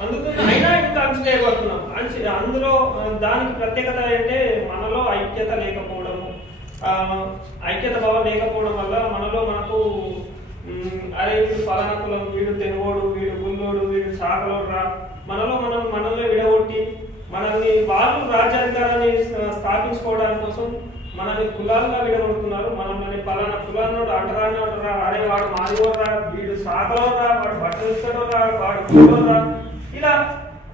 అందుకని అయినా ఇంకా అంచనేయబడుతున్నాం. అందులో దానికి ప్రత్యేకత అంటే మనలో ఐక్యత లేకపోవడము, ఐక్యత భావం లేకపోవడం వల్ల మనకు అరే వీడు ఫలానా కులం, వీడు తెలుగోడు, వీడు గుండోడు, వీడు చాకలోడు రా, మనల్ని విడగొట్టి మనల్ని వాళ్ళు రాజ్యాధికారాన్ని స్థాపించుకోవడానికి కోసం మనల్ని కులాలుగా విడగొడుతున్నారు. మనల్ని ఫలానా కులాన్నోడు అంటరాని రా, అరే వాడు మాదిగోరా, వీడు చాకలోడు రా, వాడు బట్టలు ఇస్తాడు రా, వాడు గుండోడు రా, ఇలా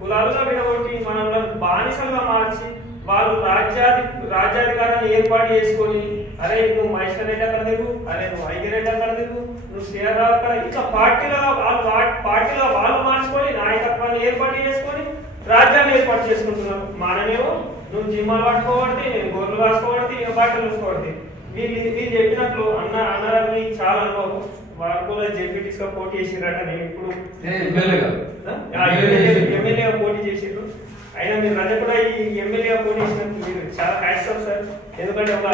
కులాలుగా విడగొట్టి మనల్ని బానిసలుగా మార్చి వాళ్ళు రాజ్యాధికారాన్ని ఏర్పాటు చేసుకొని అరే నువ్వు మహేశ్వర్ రెడ్డి అక్కడ దిగు, అరే నువ్వు ఐగిరెడ్డి అక్కడ దిగు, నువ్వు శ్రీరావు అక్కడ, ఇట్లా పార్టీలో వాళ్ళు మార్చుకొని నాయకత్వాన్ని ఏర్పాటు చేసుకొని రాజ్యాన్ని ఏర్పాటు చేసుకుంటున్నారు. మనమేమో నువ్వు జిమ్మాలు పట్టుకోబడితే, నేను గొర్రెలు కాసుకోబడితే, నేను బట్టలు చూసుకోబడితే. వీళ్ళు చెప్పినట్లు అన్నదాన్ని చాలా అనుభవం. వాళ్ళు కూడా జెడ్పీటీస్ గా పోటీ చేసిరట. నేను ఇప్పుడు ఎమ్మెల్యేగా పోటీ చేసిర్రు. అయినా మీరు రజ కూడా ఈ ఎమ్మెల్యేగా పోటీ చేసినందుకు మీరు చాలా హ్యాట్స్ ఆఫ్ సార్. ఎందుకంటే ఒక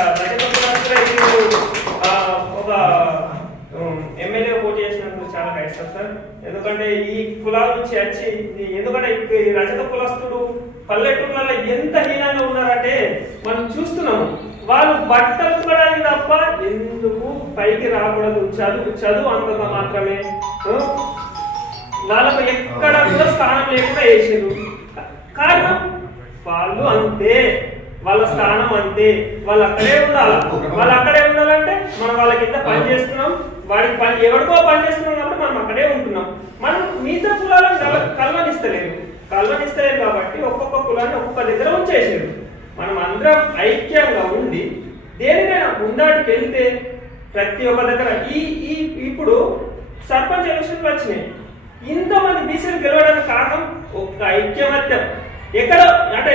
ఒక ఎమ్మెల్యేగా పోటీ చేసినందుకు చాలా హ్యాట్స్ ఆఫ్ సార్. ఎందుకంటే ఈ కులాల నుంచి వచ్చి, ఎందుకంటే ఈ రజత కులస్తుడు పల్లెటూర్లలో ఎంత హీనంగా ఉన్నారంటే మనం చూస్తున్నాము. వాళ్ళు బట్టలు ఉతకడానికి తప్ప ఎందుకు పైకి రాకూడదు. చదువు అంతంత మాత్రమే. వాళ్ళకు ఎక్కడ కూడా స్థానం లేకుండా వేసారు. కారణం వాళ్ళు అంతే, వాళ్ళ స్థానం అంతే, వాళ్ళు అక్కడే ఉండాలి. వాళ్ళు అక్కడే ఉండాలంటే మనం వాళ్ళ కింద పని చేస్తున్నాం, వాడికి పని ఎవరికో పని చేస్తున్నాం కాబట్టి మనం అక్కడే ఉంటున్నాం. మనం మిగతా కులాలను కల్వనిస్తలేదు కాబట్టి ఒక్కొక్క కులాన్ని ఒక్కొక్క దగ్గర ఉంచేసారు. మనం అందరం ఐక్యంగా ఉండి దేనికైనా ముందాటికి వెళ్తే ప్రతి ఒక్క దగ్గర ఇప్పుడు సర్పంచ్ ఎలక్షన్లు వచ్చినాయి. ఇంతమంది బీసీలు గెలవడానికి కారణం ఒక్క ఐక్యమత్యం. ఎక్కడ అంటే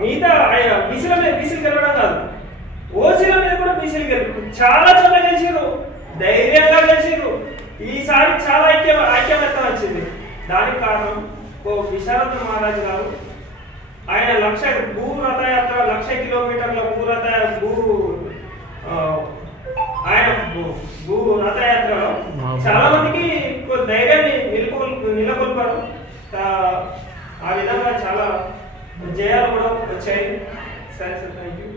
మిగతా బీసీల మీద బీసీలు గెలవడం కాదు, ఓసీల మీద కూడా బీసీలు గెలుపు చాలా చోట్ల గెలిచారు, ధైర్యంగా గెలిచారు. ఈసారి చాలా ఐక్యమత్యం వచ్చింది. దానికి కారణం విశారద మహారాజు గారు. ఆయన 1,00,000 భూ రథయాత్ర, 1,00,000 కిలోమీటర్ల ఆయన భూ రథయాత్రలో చాలా మందికి ధైర్యాన్ని నెలకొల్పారు. ఆ విధంగా చాలా జయాలు కూడా వచ్చాయి. సరే సార్, థ్యాంక్ యూ.